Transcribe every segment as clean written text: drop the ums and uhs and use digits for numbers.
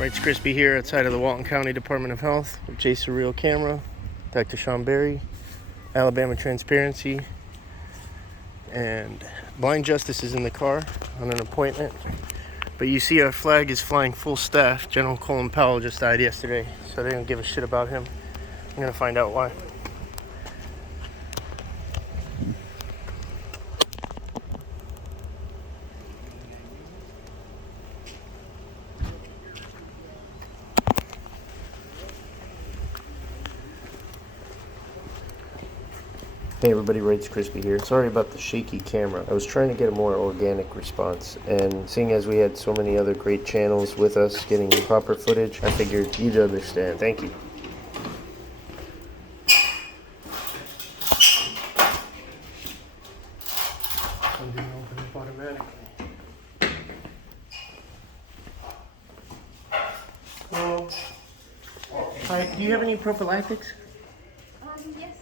Rights Crispy here outside of the Walton County Department of Health with Jay Surreal Camera, Dr. Sean Berry, Alabama Transparency, and Blind Justice is in the car on an appointment. But you see our flag is flying full staff. General Colin Powell just died yesterday, so they didn't give a shit about him. I'm gonna find out why. Hey everybody, Rights Crispy here. Sorry about the shaky camera. I was trying to get a more organic response, and seeing as we had so many other great channels with us getting proper footage, I figured you'd understand. Thank you. Hello. Hi, do you have any prophylactics? Yes.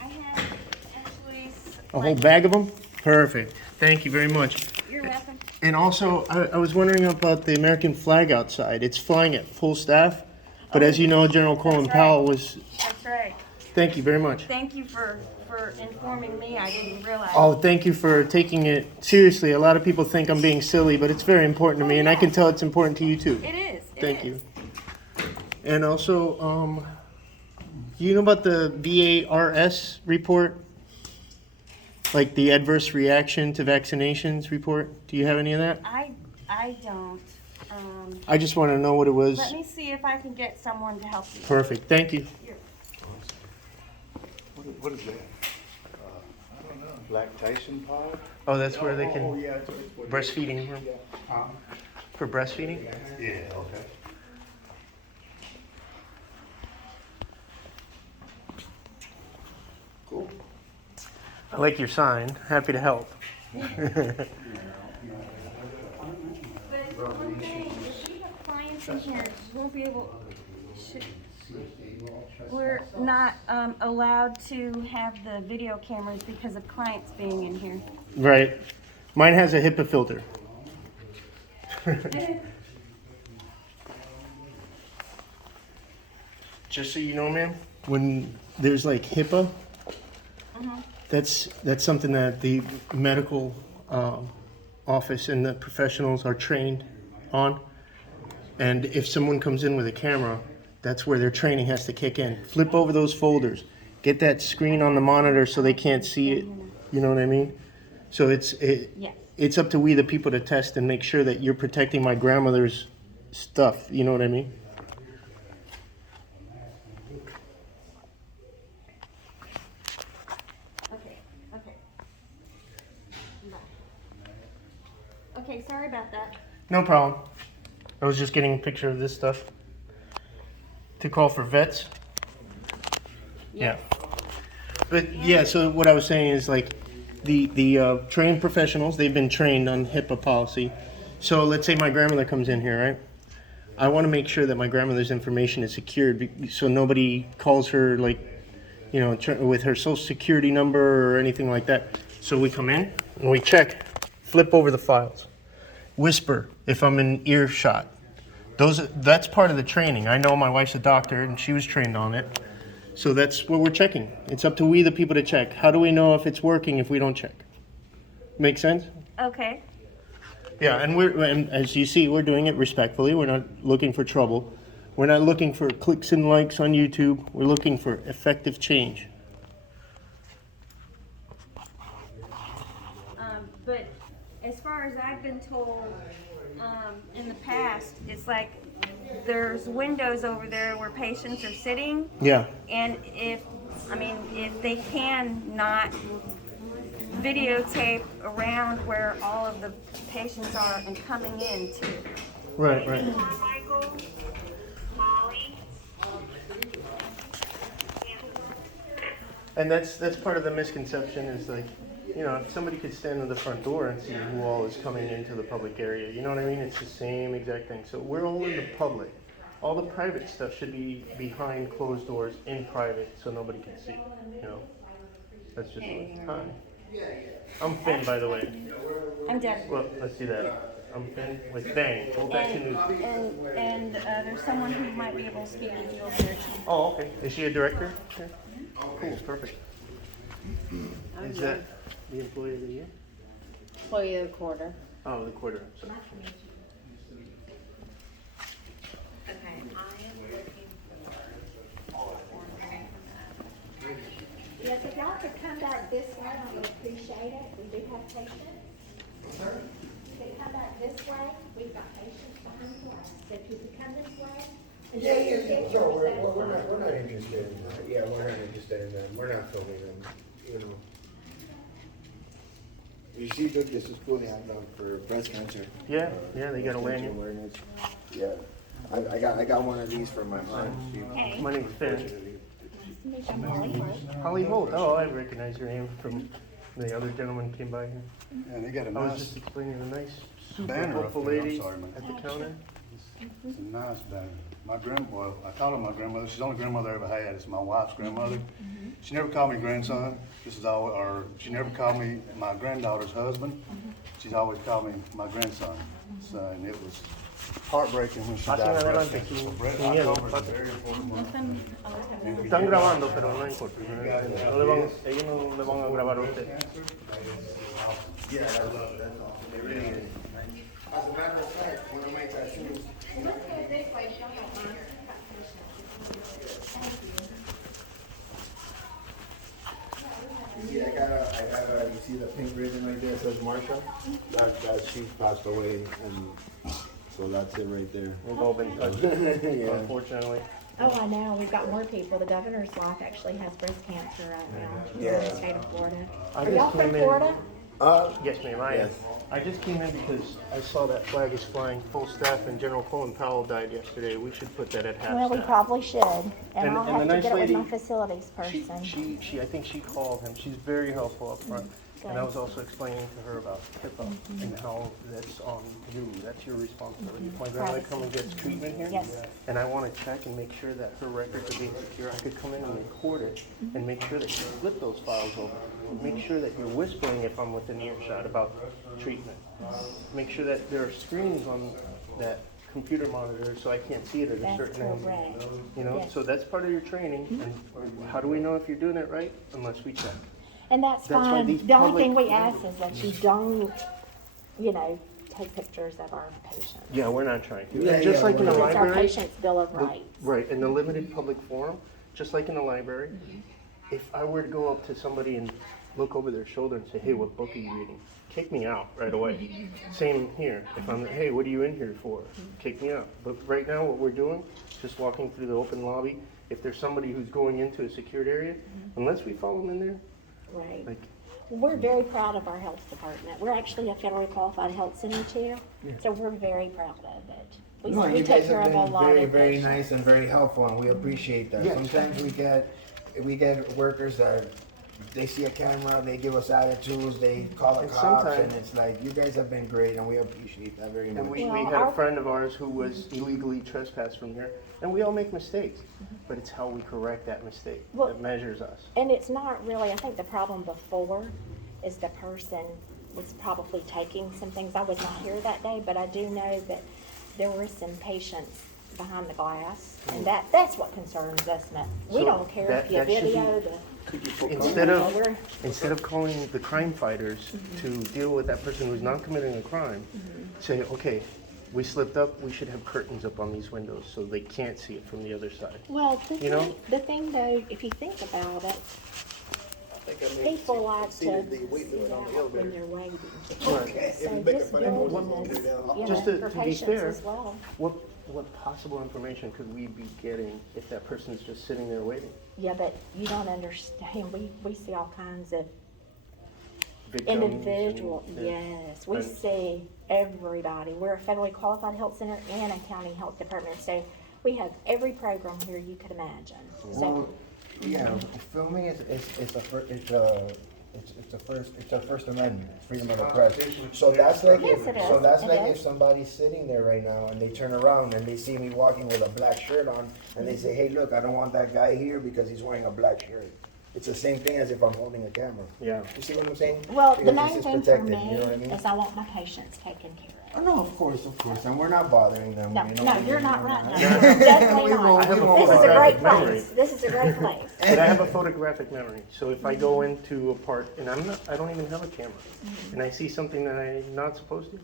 I have actually... A whole bag of them? Perfect. Thank you very much. You're welcome. And also, I was wondering about the American flag outside. It's flying at full staff, but as you know, General Colin Powell was... That's right. Thank you very much. Thank you for informing me. I didn't realize. Oh, thank you for taking it seriously. A lot of people think I'm being silly, but it's very important to me, and I can tell it's important to you too. It is. Thank you. And also, you know about the VARS report? Like the adverse reaction to vaccinations report? Do you have any of that? I don't. I just want to know what it was. Let me see if I can get someone to help you. Perfect. Thank you. Here. What is that? I don't know. Lactation pod? Oh, that's where they can... Oh, yeah. It's what it is. Breastfeeding room? For breastfeeding? Yeah, okay. Cool. I like your sign. Happy to help. But one thing, if we have clients in here, you won't be able... We're not allowed to have the video cameras because of clients being in here. Right. Mine has a HIPAA filter. Just so you know, ma'am, when there's like HIPAA, that's something that the medical office and the professionals are trained on. And if someone comes in with a camera, that's where their training has to kick in. Flip over those folders. Get that screen on the monitor so they can't see it. You know what I mean? So it's up to we the people to test and make sure that you're protecting my grandmother's stuff. You know what I mean? Okay, sorry about that. No problem. I was just getting a picture of this stuff to call for vets. Yeah. But yeah, so what I was saying is like the trained professionals, they've been trained on HIPAA policy. So let's say my grandmother comes in here, right? I want to make sure that my grandmother's information is secured so nobody calls her like, you know, with her social security number or anything like that. So we come in and we check, flip over the files, whisper if I'm in earshot. That's part of the training. I know my wife's a doctor and she was trained on it. So that's what we're checking. It's up to we the people to check. How do we know if it's working if we don't check? Make sense? Okay. Yeah, and as you see, we're doing it respectfully. We're not looking for trouble. We're not looking for clicks and likes on YouTube. We're looking for effective change. But as far as I've been told, in the past, it's like there's windows over there where patients are sitting. Yeah. And if they can not videotape around where all of the patients are and coming in too. Right. Michael, And that's part of the misconception is like, you know, if somebody could stand in the front door and see who all is coming into the public area, you know what I mean? It's the same exact thing. So we're all in the public. All the private stuff should be behind closed doors in private so nobody can see, you know? That's just what, hi. I'm Finn, by the way. I'm Deb. Well, let's see that. I'm Finn with Bang. Old Action News. And there's someone who might be able to speak with you over there too. Oh, okay. Is she a director? Okay. Cool, perfect. Is that the employee of the year? Employee of the quarter. Oh, the quarter. Sorry. Okay, I am looking for. Yes, if y'all could come back this way, I would appreciate it. We do have patients. If you could come back this way, we've got patients behind the glass. So if you could come this way. and Yeah, take your no, pictures, we're that's not interested in that. Yeah, we're not interested in that. We're not filming them, you know. You see, look, this is fully handled for breast cancer. Yeah, they got a Breast cancer lanyard. awareness. Yeah, I got one of these for my aunt. Hey. My name's Finn. Nice to meet you, Molly. Holly Holt. Oh, I recognize your name from the other gentleman came by here. And they got a I was nice, just explaining the nice, super banner up helpful there. I'm lady sorry, man. at the counter. it's a nice banner. My grandma, I call her my grandmother. She's the only grandmother I ever had. It's my wife's grandmother. She never called me grandson. This is all, or she never called me my granddaughter's husband. She's always called me my grandson. So, and it was heartbreaking when she Pasen died of breast adelante, cancer. So sin- breast sin miedo, cancer is pasen. very important. Están grabando, pero no importa. Ellos no le van a grabar a usted. Yeah, that's awesome. It really is. As a matter of fact, one of my tattoos. Let's go this way, show y'all mine. Yeah, I got a, you see the pink ribbon right there, it says Marsha? That she passed away, and so that's it right there. We've all been touched, Yeah. unfortunately. Oh, I know. We've got more people. The governor's wife actually has breast cancer right now. She's in Yeah. the state of Florida. I Are just y'all from came in- Florida? Yes, ma'am, I am. Yes. I just came in because I saw that flag is flying full staff and General Colin Powell died yesterday. We should put that at half Well, we staff. probably should. And And- I'll and have the to nice get it with my lady, facilities person. She, I think she called him. She's very helpful up front. And I was also explaining to her about HIPAA and how that's on you. That's your responsibility. If my grandmother come and gets treatment here, Yes. and I want to check and make sure that her records are being secure, I could come in and record it and make sure that you flip those files over. Make sure that you're whispering if I'm within earshot about treatment. Make sure that there are screens on that computer monitor so I can't see it at a That's certain angle. correct. You know, Yes. so that's part of your training. And how do we know if you're doing it right? Unless we check. And that's That's why fine. these The only thing public- we ask is that you don't, take pictures of our patients. Yeah, we're not trying to. Yeah, Just yeah, like in the we're It's our library. patient's bill of the- rights. Right, in the limited public forum, just like in the library, if I were to go up to somebody and look over their shoulder and say, hey, what book are you reading? Kick me out right away. Same here. If I'm, hey, what are you in here for? Kick me out. But right now, what we're doing, just walking through the open lobby, if there's somebody who's going into a secured area, unless we follow them in there, Right. like, We're very proud of our health department. We're actually a federally qualified health center too, so we're very proud of it. We No, we you take guys care have of a been lot very, of very patients. nice and very helpful, and we appreciate that. Yes. Sometimes we get workers that, they see a camera, they give us attitudes, they call the And cops, and sometimes- it's like, you guys have been great, and we appreciate that very much. and we Well, had our- a friend of ours who was illegally trespassed from here, and we all make mistakes, but it's how we correct that mistake Well- that measures us. And it's not really, I think the problem before is the person was probably taking some things. I was not here that day, but I do know that there were some patients behind the glass, and that's what concerns us now. We So don't care if you that should be- video the. Instead you know, of, we're- instead of calling the crime fighters to deal with that person who's not committing a crime, say, okay, we slipped up, we should have curtains up on these windows so they can't see it from the other side. Well, You know? the thing though, if you think about it, people like to see out when they're waiting. Right. So this building is, Just for to be patients fair, as well. what possible information could we be getting if that person's just sitting there waiting? Yeah, but you don't understand, we see all kinds of Victims and- individual, and- yes, we and- see everybody. We're a federally qualified health center and a county health department, so we have every program here you could imagine. So, Yeah, filming is a First Amendment, freedom of the press. So that's like, Yes, it is. so that's It like is. if somebody's sitting there right now and they turn around and they see me walking with a black shirt on and they say, hey, look, I don't want that guy here because he's wearing a black shirt. It's the same thing as if I'm holding a camera. Yeah. You see what I'm saying? Well, the Because main this is thing for protected, me you know what I mean? is I want my patients taken care Oh, no, of course, and we're not bothering them. of. you No, know? no, you're not right. No, Yeah. definitely We not. won't- I have a This is a photographic great memory. place. This is a great place. But I have a photographic memory, so if I go into a park and I don't even have a camera, and I see something that I'm not supposed to,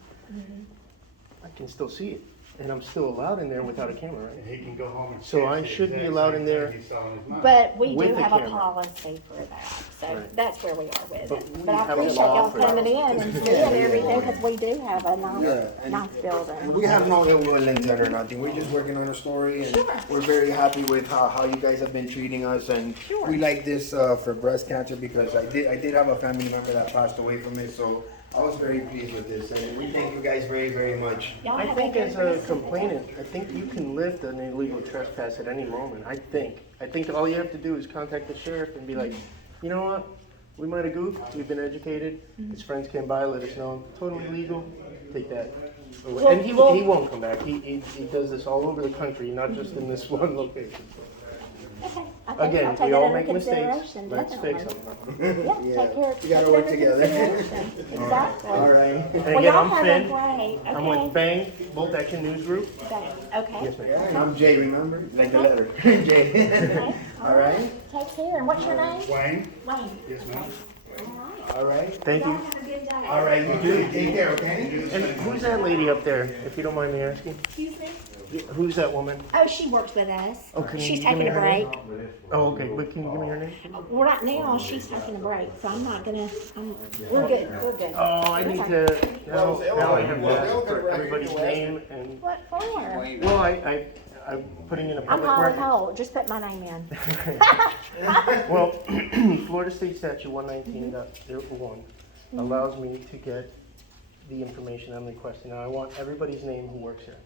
I can still see it, and I'm still allowed in there without a camera, And right? he can go home and. So check I the should be exact allowed same in there. thing he saw in his mind. But we With do the have a camera. policy for that, so Right. that's where we are with But it. we But I have a appreciate law y'all for coming that. in and seeing everything, because we do have a nice, and- nice building. We have no ill will intent or nothing. We're just working on a story, and we're very happy with how you guys have been treating us. And we like this for breast cancer because I did have a family member that passed away from it, so I was very pleased with this. And we thank you guys very, very much. Y'all I have think good as a rest of the day. complainant, I think you can lift an illegal trespass at any moment, I think. I think all you have to do is contact the sheriff and be like, you know what? We might have goofed, we've been educated, his friends came by, let us know, totally legal, take that. And he won't come back, he does this all over the country, not just in this one location. Okay, I think Again, I'll take we it all under make mistakes, consideration, let's fix definitely. them. Yeah, take care, We take gotta it work under together. consideration. Exactly. All right. And Well, again, y'all I'm have a Finn, great, I'm with okay, Bang, Bolt Action News Group. okay. Yes, ma'am. Yeah, and I'm Jay, remember? Like the letter. Jay. Okay, All right. Take care, and what's your name? Wayne? Wayne. Yes, ma'am. Okay. All right. Thank Y'all you. have a good day. All right, you do. Take care, okay? And who's that lady up there, if you don't mind me asking? Excuse me? Who's that woman? Oh, she works with us. Oh, can you She's give me taking a her break. name? Oh, okay, but can you give me her name? Well, right now, she's taking a break, so I'm not gonna, we're good, we're good. Oh, I need to, now I have to ask for everybody's name and, What for? well, I'm putting in a I'm public Holly record. Holt, just put my name in. Well, Florida State Statute 119.01 allows me to get the information I'm requesting. Now, I want everybody's name who works here.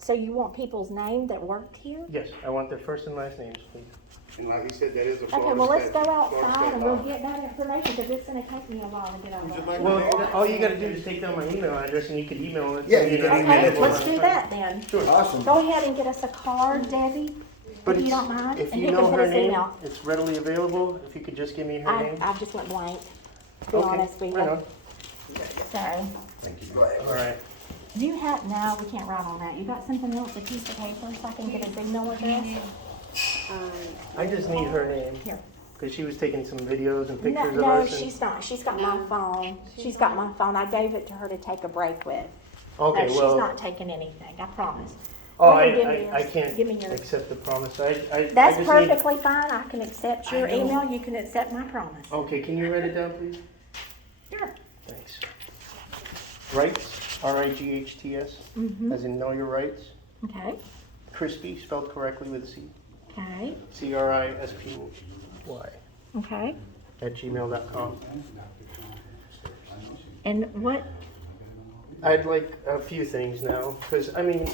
So you want people's name that worked here? Yes, I want their first and last names, please. And like he said, that is a Okay, Florida well, let's go statute, Florida outside state and we'll law. get that information, because it's gonna take me a while to get all that. Well, all you gotta do is take down my email address and you can email it. to Yeah, me you and can I'll email get it Okay, to let's on do the that then. Awesome. Go ahead and get us a card, Debbie, But if you it's, don't mind, if and you you know can put her us name, email. it's readily available. If you could just give me her name. I just went blank, to be Okay, honest with right you. on. So, Thank you. Go ahead. All right. do you have, no, we can't write on that. You got something else, a piece of paper, so I can get his email address? I just need her name, Here. because she was taking some videos and No, pictures of no, us. and- she's not. She's got my phone. She's got my phone. I gave it to her to take a break with. Okay, No, she's well, not taking anything, I promise. oh, Go ahead, give me I yours. can't Give me yours. accept the promise. I That's just need- perfectly fine. I can accept your I know. email. You can accept my promise. Okay, can you write it down, please? Sure. Thanks. Rights, R-I-G-H-T-S, Mm-hmm. as in know your rights. Okay. Crispy, spelled correctly with a C. Okay. C-R-I-S-P-Y, Okay. @gmail.com. And what, I'd like a few things now, because, I mean,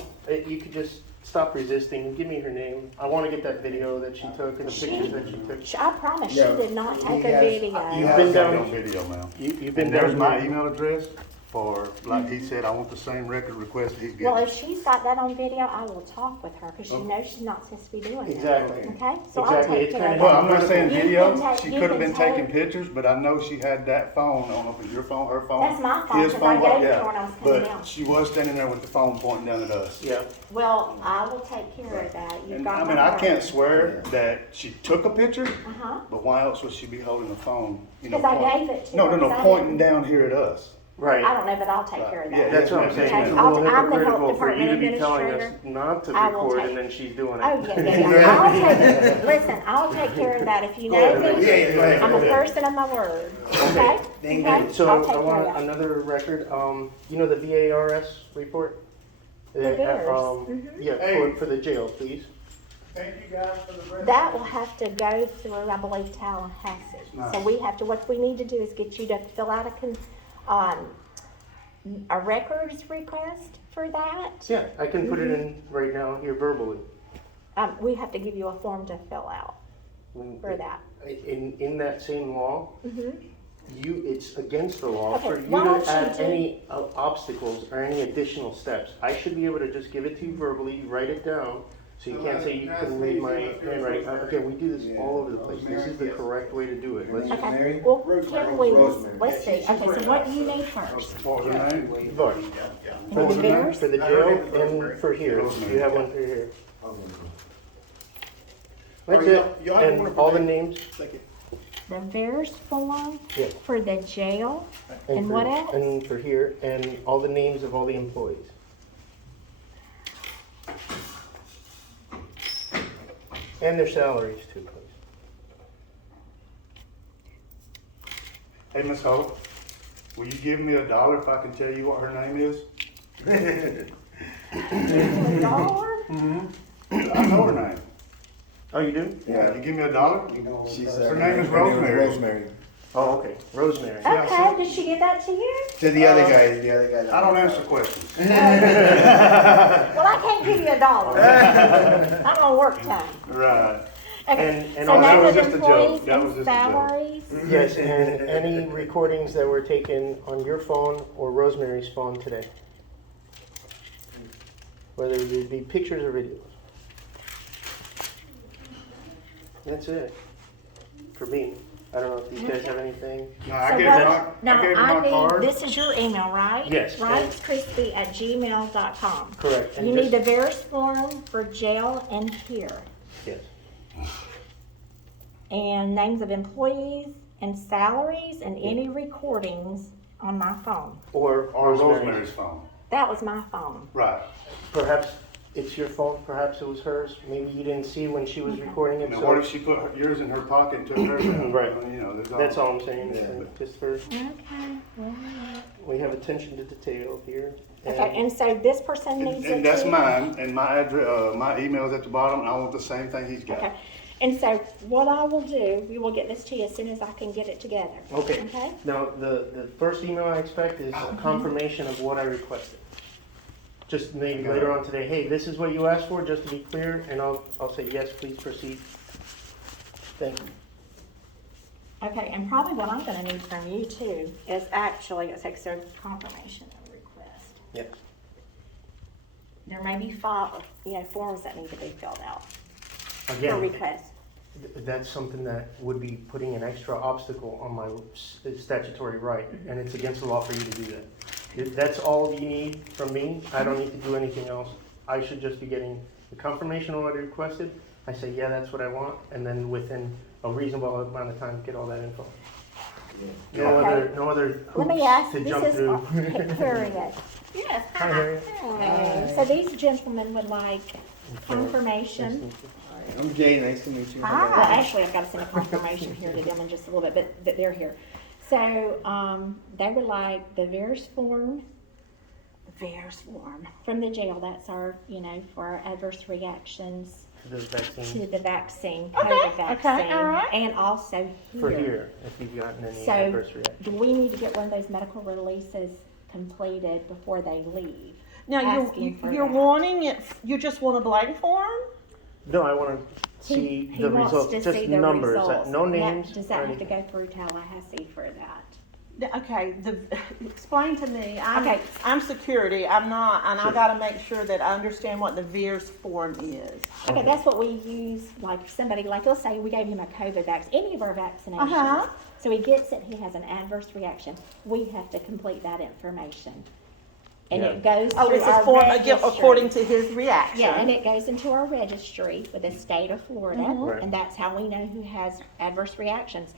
you could just stop resisting, give me her name. I want to get that video that she took and the pictures that she took. I promise she Yeah. did not take He a has- video. You've I've been got down- it on video, ma'am. You've been And there's down my here. email address for, like he said, I want the same record request he's Well, getting. if she's got that on video, I will talk with her, because she knows she's not supposed to be doing that. Exactly. Okay? So I'll Exactly. take It's care of kinda- Well, that. I'm not saying You video, can take- she you could have can been taking take- pictures, but I know she had that phone, I don't know if it's your phone, her phone. That's my phone, his 'cause I phone, gave it yeah. to her when I was coming But down. she was standing there with the phone pointing down at us. Yeah, Well, I will take care of that. You've And got I my mean, I word. can't swear that she took a picture, Uh-huh. but why else would she be holding the phone? You know, 'Cause I point- gave it to No, her, no, 'cause I pointing didn't- down here at us. right. I don't know, but I'll take care of that. Yeah, That's what I'm yes, saying. ma'am. It's a Okay, little I'm the health hypocritical for you to department be telling us administrator. not to I will record take- and then she's doing it. Oh, yeah. I'll take, listen, I'll take care of that. If you know ahead. me, Yeah, go ahead. I'm a person of my word. Okay? Thank Okay? you. So I'll take I care want of that. another record, you know the VARS report? VARS? Yeah, for the jail, please. Thank you guys for the break. That will have to go through, I believe, Tallahassee. So we have to, what we need to do is get you to fill out a records request for that. Yeah, I can put it in right now here verbally. We have to give you a form to fill out for that. In that same law, it's against the law Okay, for you why don't to you add do- any obstacles or any additional steps. I should be able to just give it to you verbally, you write it down, so you can't say you couldn't read my handwriting. Okay, we do this all over the place. This is the correct way to do it. Let's just, Okay, well, can we, Rosemary. let's see, okay, so what do you need first? What was her name? Bart, For the bears? for the jail and for here, you have one for here. That's it, and all the names. The VERS form Yeah. for the jail, and what else? And for here, and all the names of all the employees. And their salaries too, please. Hey, Miss Hope, will you give me $1 if I can tell you what her name is? $1? I know her name. Oh, you do? Yeah, you give me $1? She's, Her name is Rosemary. Rosemary. Oh, okay, Rosemary. Okay, did she give that to you? To the other guy, I don't answer questions. Well, I can't give you $1. I'm on work time. Right. Okay, And so also- name That was of just a employees joke. That was and just a joke. salaries? Yes, and any recordings that were taken on your phone or Rosemary's phone today. Whether it be pictures or videos. That's it, for me. I don't know if these guys have anything. No, I So gave what- her my, now, I gave her my card. this is your email, right? Yes. rightscrispy@gmail.com. Correct. And You need just- the VERS form for jail and here. Yes. And names of employees and salaries and any recordings on my phone. Or Or Rosemary's. Rosemary's phone. That was my phone. Right. Perhaps it's your phone, perhaps it was hers. Maybe you didn't see when she was recording it, Now, what if so. she put yours in her pocket and took hers out? Right. You know, That's all I'm saying, just for, Okay. we have attention to detail here. Okay, and so this person needs it And that's too? mine, and my address, my email's at the bottom, and I want the same thing he's got. Okay, and so what I will do, we will get this to you as soon as I can get it together. Okay, Okay? now, the first email I expect is a confirmation of what I requested. Just maybe later on today, hey, this is what you asked for, just to be clear, and I'll say, yes, please proceed. Thank you. Okay, and probably what I'm gonna need from you too is actually, it takes a confirmation of request. Yes. There may be forms that need to be filled out for Again, request. that's something that would be putting an extra obstacle on my statutory right, and it's against the law for you to do that. If that's all you need from me, I don't need to do anything else. I should just be getting the confirmation on what I requested. I say, yeah, that's what I want, and then within a reasonable amount of time, get all that info. No Okay. other Let me hoops ask, to this jump is through. Harriet. Yes. Hi, Harriet. Hey, so these gentlemen would like confirmation. I'm Jay, nice to meet you. Well, actually, I've got to send a confirmation here to them in just a little bit, but they're here. So, they would like the VERS form from the jail. That's our, for our adverse reactions The vaccine to the vaccine, COVID vaccine. all right. And also for here, if you've gotten any So, adverse reaction. do we need to get one of those medical releases completed before they leave? Now, Asking for you're that. wanting it, you just want a blank form? No, I want to see He the wants results, to just see the numbers, results. no names. Does or that have to anything. go through Tallahassee for that? Okay, explain to me, Okay. I'm security, I'm not, and I Sure. gotta make sure that I understand what the VERS form is. Okay, that's what we use, like somebody, like let's say we gave him a COVID vaccine, any of our vaccinations. Uh-huh. So he gets it, he has an adverse reaction. We have to complete that information. And it goes Oh, through it's our a form, registry. according to his reaction? Yeah, and it goes into our registry with the state of Florida, Right. and that's how we know who has adverse reactions.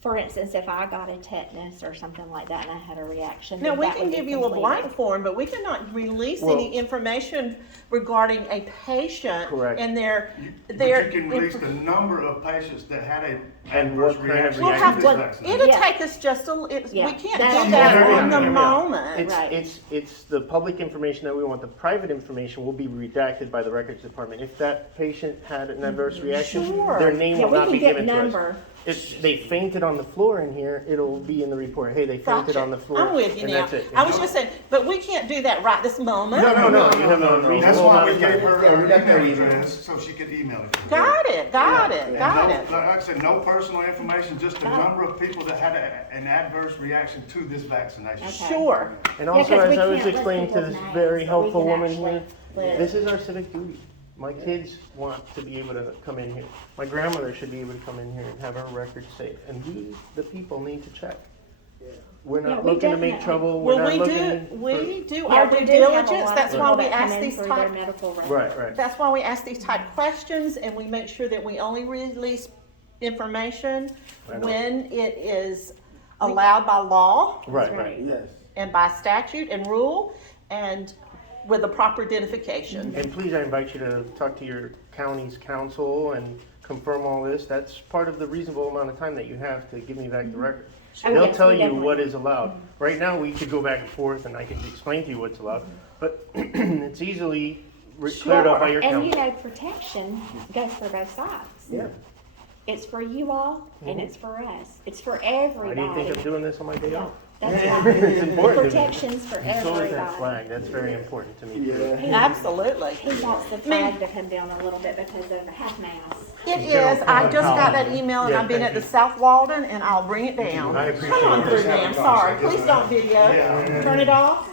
For instance, if I got a tetanus or something like that and I had a reaction. Now, then we that can would be give you a completed. blank form, but we cannot release Well- any information regarding a patient. Correct. And their. But you can release the number of patients that had a And adverse what kind of reaction We'll to have this to, vaccine. it'll Yeah. take us just a, we Yeah. can't That's- do that Hear me out, on the hear me out. moment. Right. It's the public information that we want. The private information will be redacted by the records department. If that patient had an adverse reaction, Sure. their name Yeah, will we not can be get given to us. number. if they fainted on the floor in here, it'll be in the report. Hey, they fainted Gotcha. on the floor. I'm with you and now. that's it. I was just saying, but we can't do that right this moment. No, you have a That's reasonable why amount we of gave time. her Yeah, our we definitely email email. address so she could email it. Got it, got it, And got no- it. Like I said, no personal information, just the Got it. number of people that had an adverse reaction to this vaccination. Sure. And also, 'cause we as I was can't list explaining to people's this names, very but we helpful can woman actually here, list. this is our civic duty. My kids want to be able to come in here. My grandmother should be able to come in here and have her record safe. And we, the people, need to check. We're Yeah, not we looking to make definitely- trouble. We're Well, not we looking do, we do Yeah, our we due do have a diligence. lot of That's why people we that come ask in these for their type, medical records. Right. that's why we ask these type questions and we make sure that we only release information I know. when it is allowed by law Right. Yes. and by statute and rule and with the proper identification. And please, I invite you to talk to your county's council and confirm all this. That's part of the reasonable amount of time that you have to give me back the record. Oh, They'll yes, tell we you definitely- what is allowed. Right now, we could go back and forth and I could explain to you what's allowed, but it's easily cleared up by your And you council. know, protection goes for both sides. Yeah. It's for you all and it's for us. It's for Why do you everybody. think I'm doing this on my day off? That's It's right. important to me. Protection's for And so is that everybody. flag. That's very important to me. Yeah. Absolutely. He wants the flag to come down a little bit because of the half mast. It is. I just got that email and Yeah, I've been thank at the you. South Walton and I'll bring it down. I appreciate Come on it. through, ma'am. Sorry. Please don't video. Turn it off.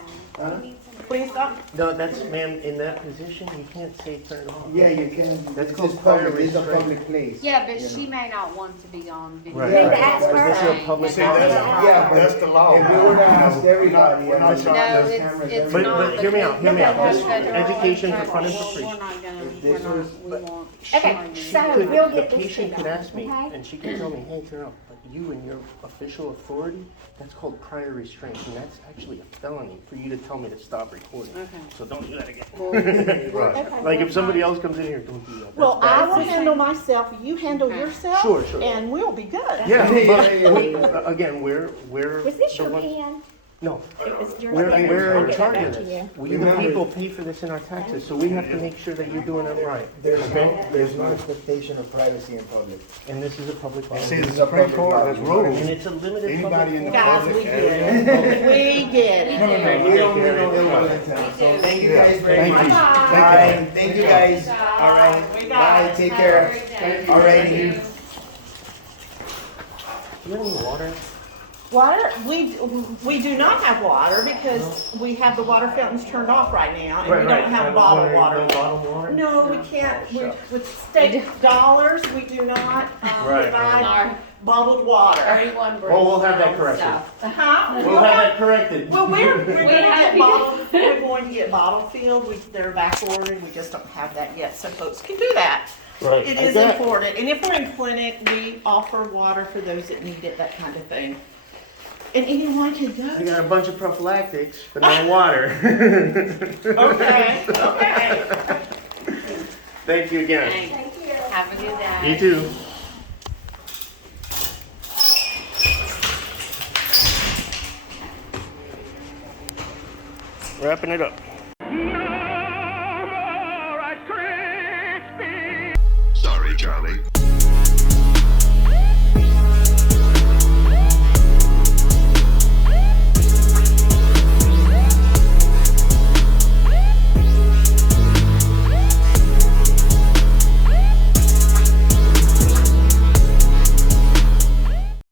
Please don't. No, that's, ma'am, in that position, you can't say turn it off. Yeah, you can. That's This called is public, prior this is a restraint. public place. Yeah, but she may not want to be on video. Right. You need to ask her. This is a public See, policy. Yeah, but that's the law. If we were to ask everybody, We're not and trying- No, there's it's cameras not. everywhere. But hear me out, hear me out. That's This federal. education for fun and We're for free. not gonna, This we're not, was- we won't. Okay, so Could- we'll the get this patient to could them, ask me, okay? and she could tell me, hey, turn off. But you and your official authority, that's called prior restraint, and that's actually a felony for you to tell me to stop recording. Okay. So don't do that again. Okay. Like if somebody else comes in here, don't do that. Well, That's I bad. will handle myself, you handle yourself. Sure. And we'll be good. Yeah, Yeah, but again, we're Was this the your one- pen? No, It was yours. we're I'll in get charge that of back to this. you. We the Remember- people pay for this in our taxes, so we have to make sure that you're doing it right. There's no expectation of privacy in public. And this is a public See, policy. the Supreme Court has And ruled, it's a limited anybody in the Guys, we public get area. it. We get it. We don't need no ill will in town, so thank you guys very Thank much. you. Alright, thank you guys. Alright, We got bye, it. take care. Alrighty. Do you have any water? Water, we do not have water because we have the water fountains turned off right now and we don't have bottled water. No bottled water? No, we can't, with state dollars, we do not Right. provide bottled water. Everyone brings Well, we'll have that their own corrected. stuff. Huh? We'll have that corrected. Well, we're gonna have get bottled, we're going to get bottle filled, they're back ordered, we just don't have that yet, so folks can do that. Right. It I is got- important, and if we're in clinic, we offer water for those that need it, that kind of thing. And anyone can I go. got a bunch of prophylactics, but no water. Okay, okay. Thank you again. Thanks. Have a good day. You too. Wrapping it up.